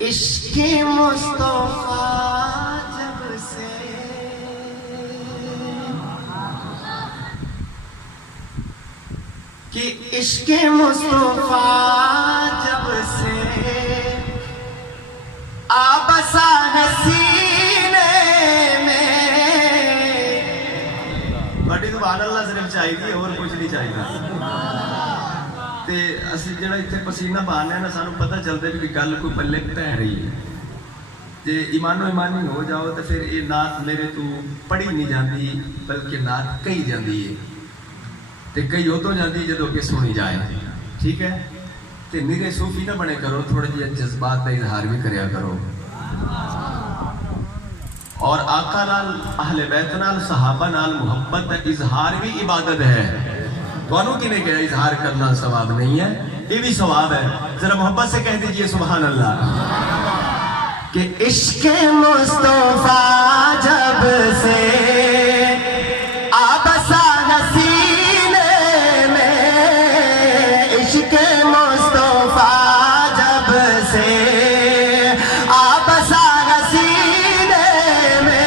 عشق مصطفیٰ جب سے کہ عشق مصطفیٰ جب سے آبسا سینے میں بڑی سبحان اللہ صرف چاہیے اور کچھ نہیں چاہیے تے اسی جڑا اتنے پسینہ پانے ہیں نا سانو پتہ چلتا ہے کہ گل کوئی پلے پہ رہی ہے تے ایمان و ایمانی ہو جاؤ تو پھر یہ نعت میرے تو پڑھی نہیں جاتی بلکہ نعت کہی جاتی ہے تے کئی ادو جاتی جدو کہ سنی جائے ٹھیک ہے تے نیرے صوفی نہ بنے کرو تھوڑے جہے جذبات کا اظہار بھی کریا کرو اور آقا نال اہل بیت نال صحابہ نال محبت کا اظہار بھی عبادت ہے دونوں کی نے کہا اظہار کرنا ثواب نہیں ہے یہ بھی ثواب ہے ذرا محبت سے کہہ دیجئے سبحان اللہ کہ عشق مصطفیٰ جب سے آبسا سینے میں عشق مصطفیٰ جب سے آبسا سینے میں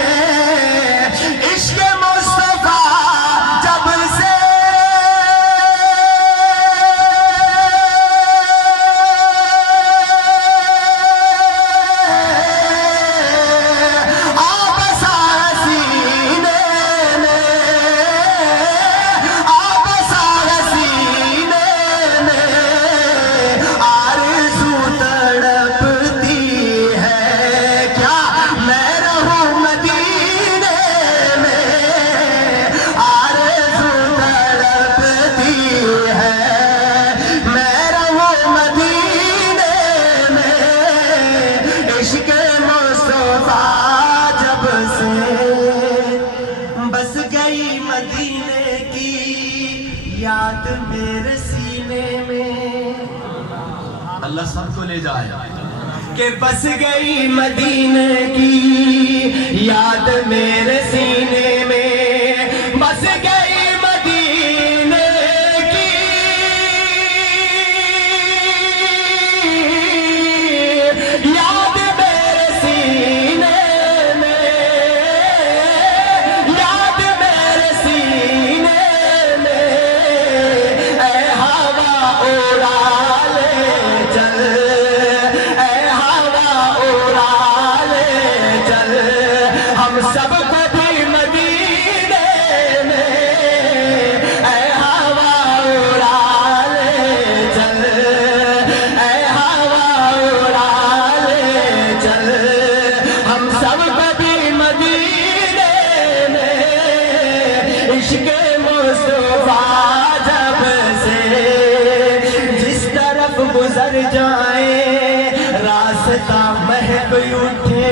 عشق مصطفیٰ جب سے یاد میرے سینے میں اللہ سب کو لے جائے کہ بس گئی مدینے کی یاد میرے سینے میں بس گئی مدینے کی یاد میرے سینے میں یاد میرے سینے سب کو بھی مدینے میں اے ہوا اڑا لے چل اے ہوا اڑا لے چل ہم سب کو بھی مدینے میں عشق مصطفیٰ جب سے جس طرف گزر جائے راستہ مہک اٹھے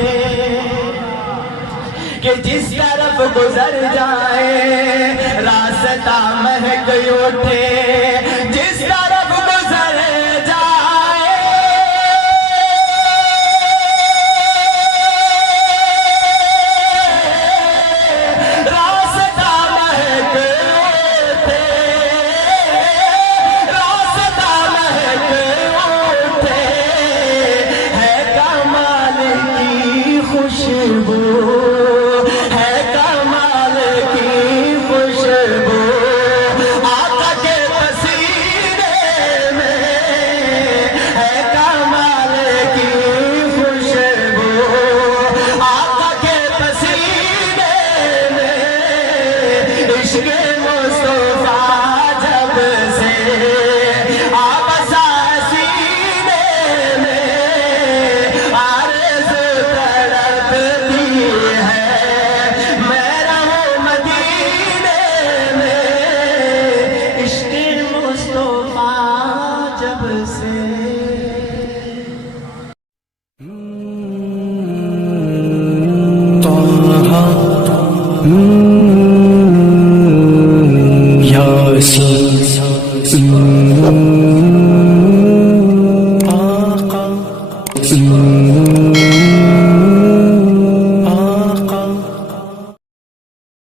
کہ جس طرف گزر جائے راستہ مہک اٹھے جس طرف گزر جائے راستہ مہک اٹھے راستہ مہک اٹھے ہے کمال کی خوشبو Yasin